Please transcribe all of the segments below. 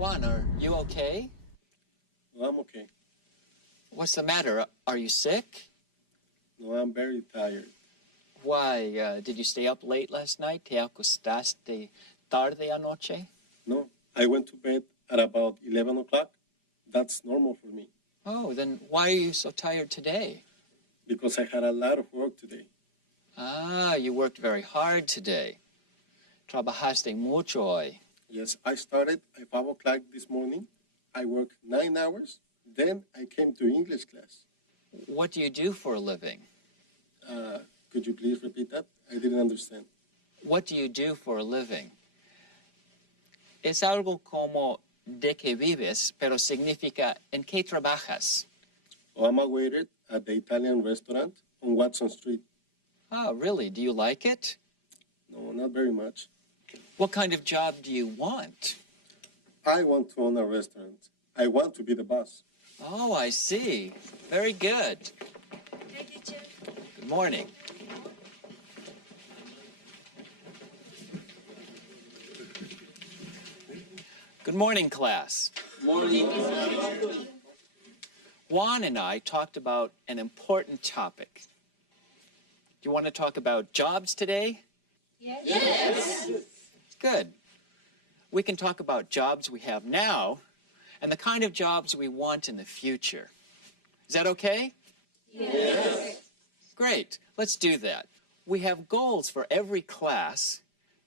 Juan, are you okay? No, I'm okay. What's the matter? Are you sick? No, I'm very tired. Why, did you stay up late last night? ¿Te acostaste tarde anoche? No, I went to bed at about 11 o'clock. That's normal for me. Oh, then why are you so tired today? Because I had a lot of work today. Ah, you worked very hard today. Trabajaste mucho hoy. Yes, I started at 5 o'clock this morning. I worked 9 hours. Then I came to English class. What do you do for a living? Could you please repeat that? I didn't understand. What do you do for a living? Es algo como de que vives, pero significa en qué trabajas. Oh, I'm a waiter at the Italian restaurant on Watson Street. Ah, really? Do you like it? No, not very much. What kind of job do you want? I want to own a restaurant. I want to be the boss. Oh, I see. Very good. Hi, teacher. Good morning. Good morning, class. Morning. Juan and I talked about an important topic. Do you want to talk about jobs today? Yes. Good. We can talk about jobs we have now and the kind of jobs we want in the future. Is that okay? Yes. Great. Let's do that. We have goals for every class.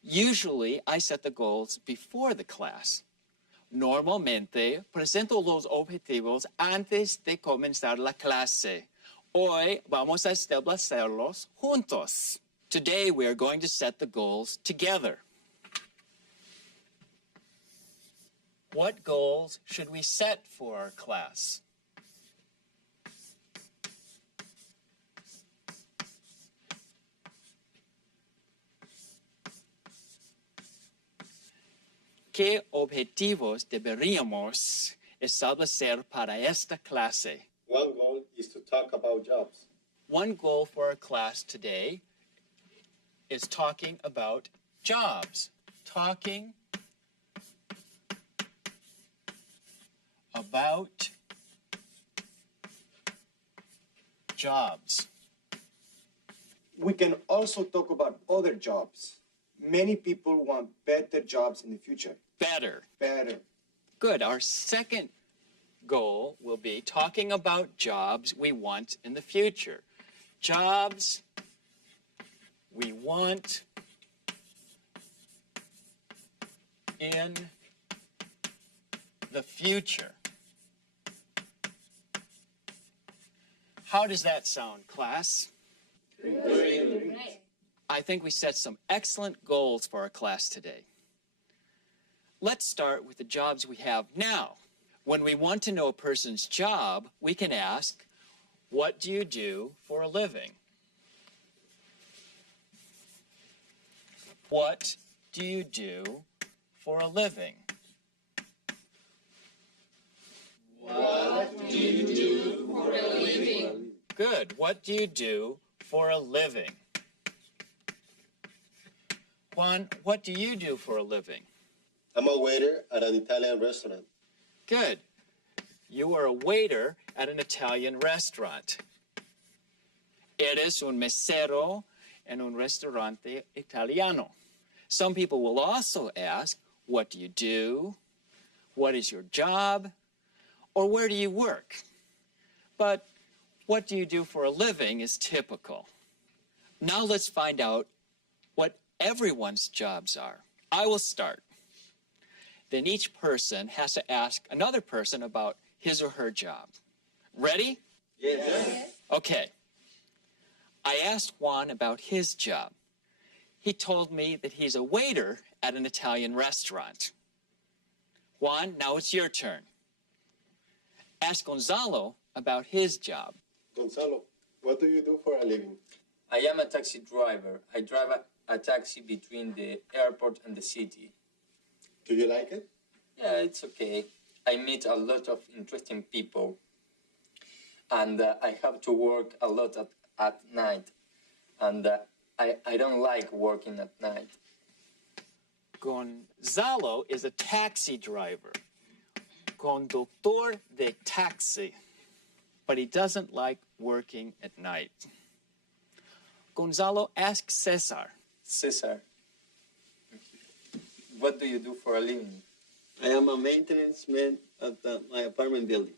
Usually, I set the goals before the class. Normalmente, presento los objetivos antes de comenzar la clase. Hoy vamos a establecerlos juntos. Today, we are going to set the goals together. What goals should we set for our class? ¿Qué objetivos deberíamos establecer para esta clase? One goal is to talk about jobs. One goal for our class today is talking about jobs. Talking about jobs. We can also talk about other jobs. Many people want better jobs in the future. Better. Better. Good. Our second goal will be talking about jobs we want in the future. Jobs we want in the future. How does that sound, class? Right. I think we set some excellent goals for our class today. Let's start with the jobs we have now. When we want to know a person's job, we can ask, what do you do for a living? What do you do for a living? What do you do for a living? Good. What do you do for a living? Juan, what do you do for a living? I'm a waiter at an Italian restaurant. Good. You are a waiter at an Italian restaurant. Eres un mesero en un restaurante italiano. Some people will also ask, what do you do? What is your job? Or where do you work? But what do you do for a living is typical. Now let's find out what everyone's jobs are. I will start. Then each person has to ask another person about his or her job. Ready? Yes. Okay. I asked Juan about his job. He told me that he's a waiter at an Italian restaurant. Juan, now it's your turn. Ask Gonzalo about his job. Gonzalo, what do you do for a living? I am a taxi driver. I drive a taxi between the airport and the city. Do you like it? Yeah, it's okay. I meet a lot of interesting people. And I have to work a lot at night. And I don't like working at night. Gonzalo is a taxi driver. Conductor de taxi. But he doesn't like working at night. Gonzalo, ask Cesar. Cesar, what do you do for a living? I am a maintenance man at my apartment building.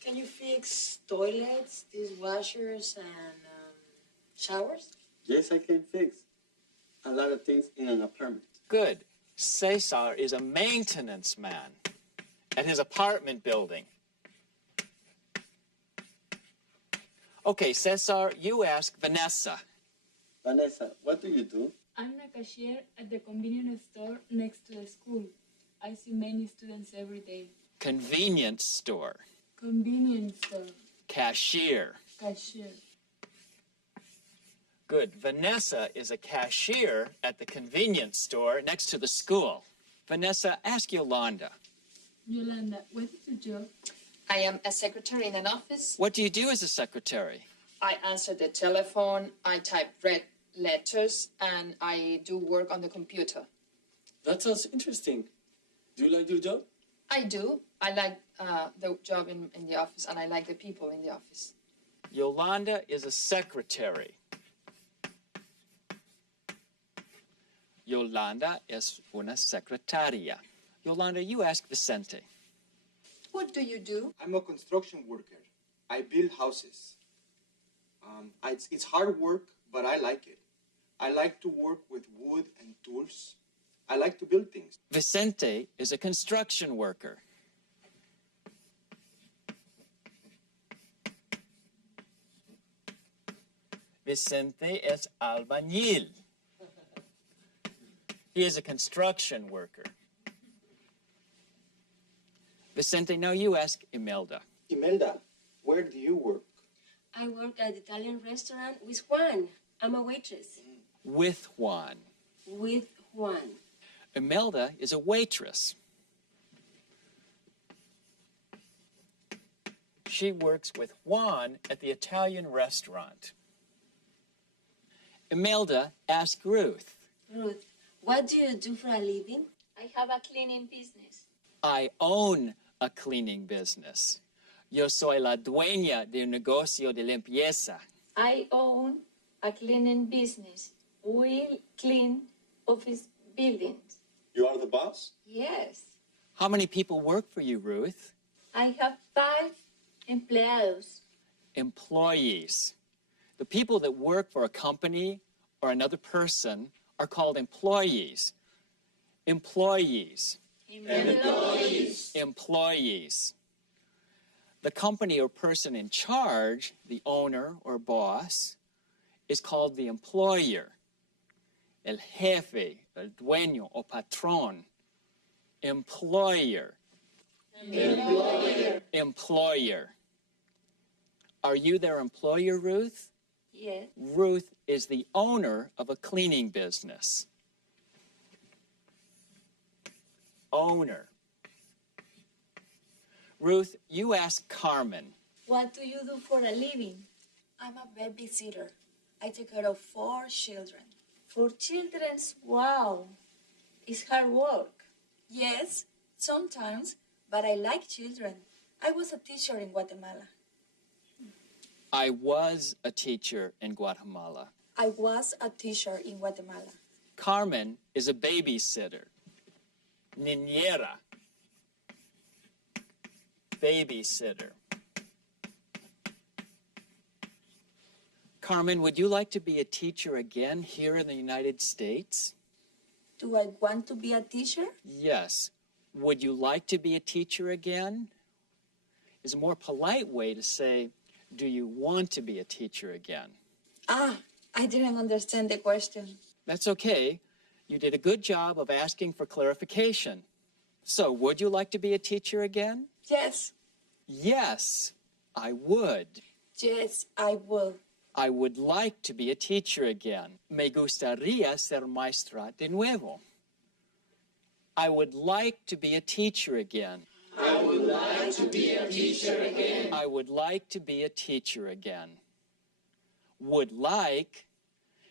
Can you fix toilets, dishwashers, and showers? Yes, I can fix a lot of things in an apartment. Good. Cesar is a maintenance man at his apartment building. Okay, Cesar, you ask Vanessa. Vanessa, what do you do? I'm a cashier at the convenience store next to the school. I see many students every day. Convenience store. Convenience store. Cashier. Cashier. Good. Vanessa is a cashier at the convenience store next to the school. Vanessa, ask Yolanda. Yolanda, what is your job? I am a secretary in an office. What do you do as a secretary? I answer the telephone, I type red letters, and I do work on the computer. That sounds interesting. Do you like your job? I do. I like the job in the office, and I like the people in the office. Yolanda is a secretary. Yolanda es una secretaria. Yolanda, you ask Vicente. What do you do? I'm a construction worker. I build houses. It's hard work, but I like it. I like to work with wood and tools. I like to build things. Vicente is a construction worker. Vicente es albañil. He is a construction worker. Vicente, now you ask Imelda. Imelda, where do you work? I work at the Italian restaurant with Juan. I'm a waitress. With Juan. With Juan. Imelda is a waitress. She works with Juan at the Italian restaurant. Imelda, ask Ruth. Ruth, what do you do for a living? I have a cleaning business. I own a cleaning business. Yo soy la dueña de un negocio de limpieza. I own a cleaning business. We clean office buildings. You are the boss? Yes. How many people work for you, Ruth? I have 5 empleados. Employees. The people that work for a company or another person are called employees. Employees. Employees. Employees. The company or person in charge, the owner or boss, is called the employer. El jefe, el dueño o patrón. Employer. Employer. Employer. Are you their employer, Ruth? Yes. Ruth is the owner of a cleaning business. Owner. Ruth, you ask Carmen. What do you do for a living? I'm a babysitter. I take care of 4 children. 4 children? Wow. It's hard work. Yes, sometimes, but I like children. I was a teacher in Guatemala. I was a teacher in Guatemala. I was a teacher in Guatemala. Carmen is a babysitter. Niñera. Babysitter. Carmen, would you like to be a teacher again here in the United States? Do I want to be a teacher? Yes. Would you like to be a teacher again? Is a more polite way to say, do you want to be a teacher again? Ah, I didn't understand the question. That's okay. You did a good job of asking for clarification. So, would you like to be a teacher again? Yes. Yes, I would. Yes, I will. I would like to be a teacher again. Me gustaría ser maestra de nuevo. I would like to be a teacher again. I would like to be a teacher again. I would like to be a teacher again. Would like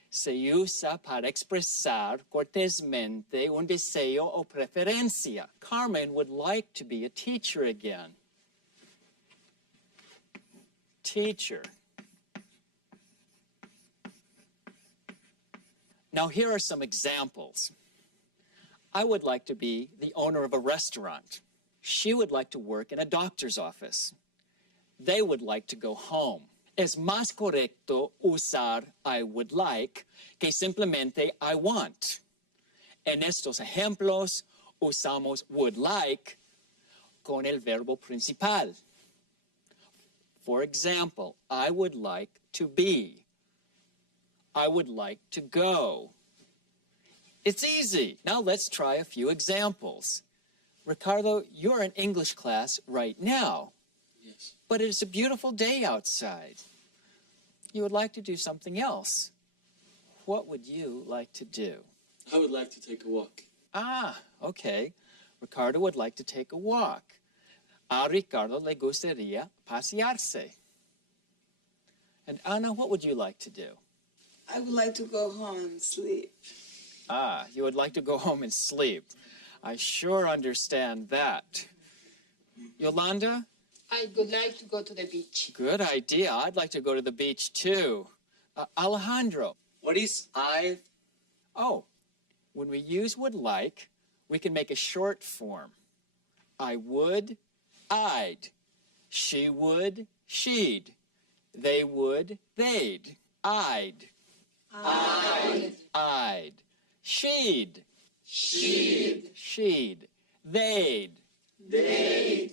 Se usa para expresar cortésmente un deseo o preferencia. Carmen would like to be a teacher again. Teacher. Now here are some examples. I would like to be the owner of a restaurant. She would like to work in a doctor's office. They would like to go home. Es más correcto usar I would like que simplemente I want. En estos ejemplos usamos would like con el verbo principal. For example, I would like to be. I would like to go. It's easy. Now let's try a few examples. Ricardo, you're in English class right now. Yes. But it's a beautiful day outside. You would like to do something else. What would you like to do? I would like to take a walk. Ah, okay. Ricardo would like to take a walk. A Ricardo le gustaría pasearse. And Ana, what would you like to do? I would like to go home and sleep. Ah, you would like to go home and sleep. I sure understand that. Yolanda? I would like to go to the beach. Good idea. I'd like to go to the beach too. Alejandro? What is I? Oh, when we use would like, we can make a short form. I would, I'd. She would, she'd. They would, they'd. I'd. I'd. She'd. She'd. They'd. They'd.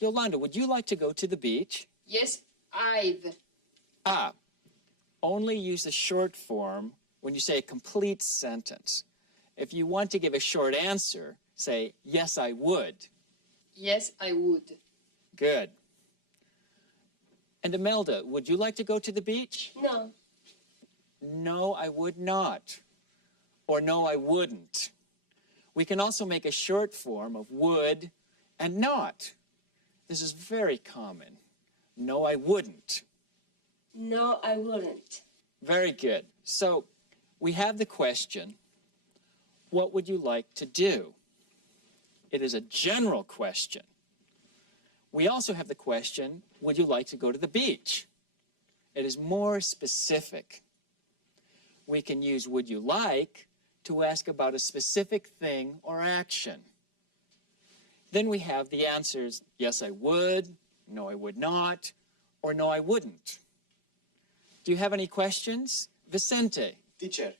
Yolanda, would you like to go to the beach? Yes, I'd. Ah, only use the short form when you say a complete sentence. If you want to give a short answer, say, yes, I would. Yes, I would. Good. And Imelda, would you like to go to the beach? No. No, I would not. Or no, I wouldn't. We can also make a short form of would and not. This is very common. No, I wouldn't. No, I wouldn't. Very good. So we have the question, what would you like to do? It is a general question. We also have the question, would you like to go to the beach? It is more specific. We can use would you like to ask about a specific thing or action. Then we have the answers, yes, I would, no, I would not, or no, I wouldn't. Do you have any questions? Vicente? Teacher,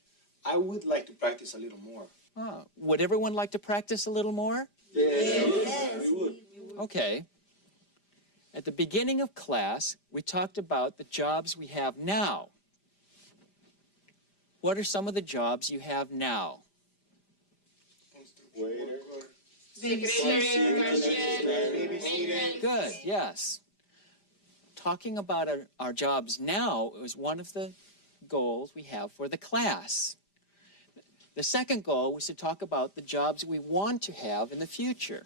I would like to practice a little more. Oh, would everyone like to practice a little more? Yes. We would. Okay. At the beginning of class, we talked about the jobs we have now. What are some of the jobs you have now? Waiter. Good, yes. Talking about our jobs now is one of the goals we have for the class. The second goal was to talk about the jobs we want to have in the future.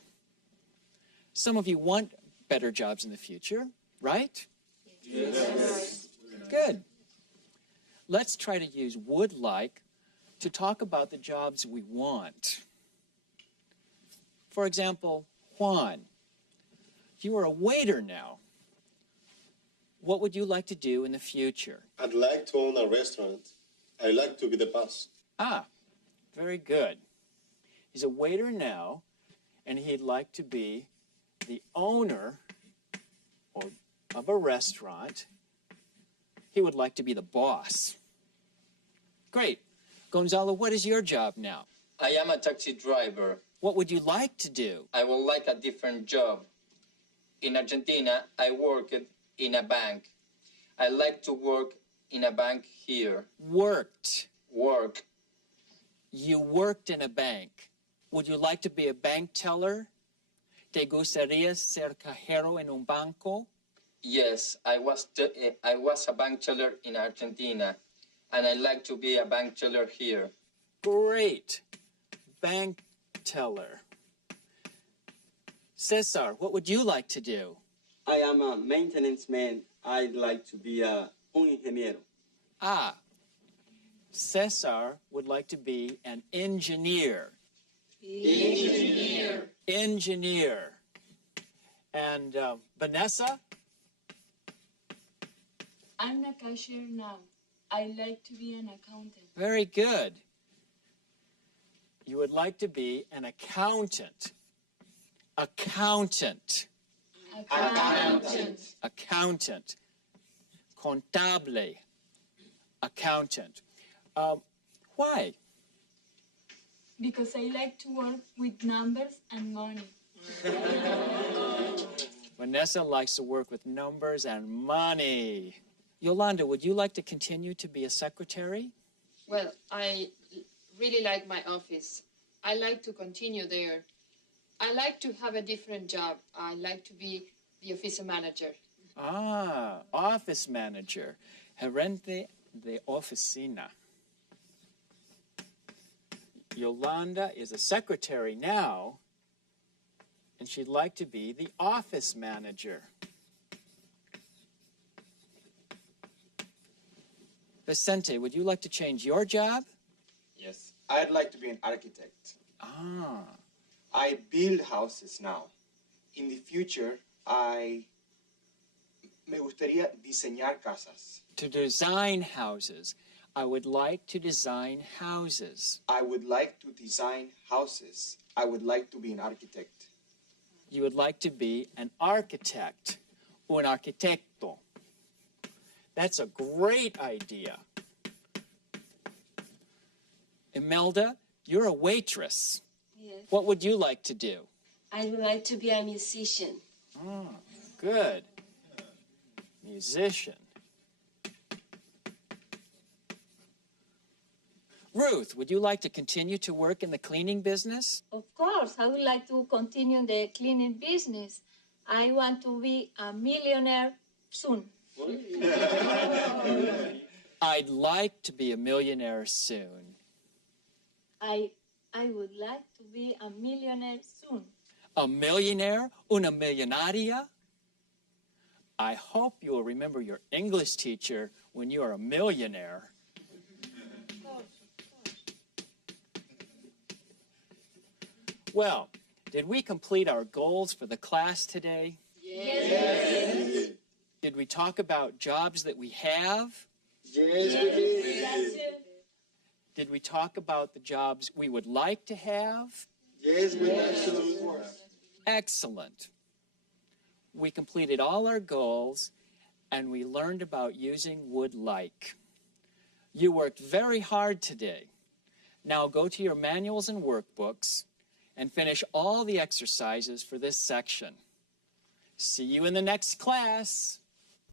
Some of you want better jobs in the future, right? Yes. Good. Let's try to use would like to talk about the jobs we want. For example, Juan, you are a waiter now. What would you like to do in the future? I'd like to own a restaurant. I'd like to be the boss. Ah, very good. He's a waiter now, and he'd like to be the owner of a restaurant. He would like to be the boss. Great. Gonzalo, what is your job now? I am a taxi driver. What would you like to do? I would like a different job. In Argentina, I worked in a bank. I like to work in a bank here. Worked. Work. You worked in a bank. Would you like to be a bank teller? ¿Te gustaría ser cajero en un banco? Yes, I was a bank teller in Argentina, and I like to be a bank teller here. Great. Bank teller. Cesar, what would you like to do? I am a maintenance man. I'd like to be a Un ingeniero. Ah, Cesar would like to be an engineer. Engineer. Engineer. And Vanessa? I'm a cashier now. I like to be an accountant. Very good. You would like to be an accountant. Accountant. Accountant. Accountant. Contable. Accountant. Why? Because I like to work with numbers and money. Vanessa likes to work with numbers and money. Yolanda, would you like to continue to be a secretary? Well, I really like my office. I like to continue there. I like to have a different job. I like to be the office manager. Ah, office manager. Gerente de oficina. Yolanda is a secretary now, and she'd like to be the office manager. Vicente, would you like to change your job? Yes, I'd like to be an architect. Ah, I build houses now. In the future, me gustaría diseñar casas. to design houses. I would like to design houses. I would like to design houses. I would like to be an architect. You would like to be an architect. Un arquitecto. That's a great idea. Imelda, you're a waitress. Yes. What would you like to do? I would like to be a musician. Oh, good. Musician. Ruth, would you like to continue to work in the cleaning business? Of course, I would like to continue in the cleaning business. I want to be a millionaire soon. I'd like to be a millionaire soon. I would like to be a millionaire soon. A millionaire? Una millonaria? I hope you will remember your English teacher when you are a millionaire. Well, did we complete our goals for the class today? Yes. Did we talk about jobs that we have? Yes, we did. Did we talk about the jobs we would like to have? Yes, we did. Excellent. We completed all our goals and we learned about using would like. You worked very hard today. Now go to your manuals and workbooks and finish all the exercises for this section. See you in the next class.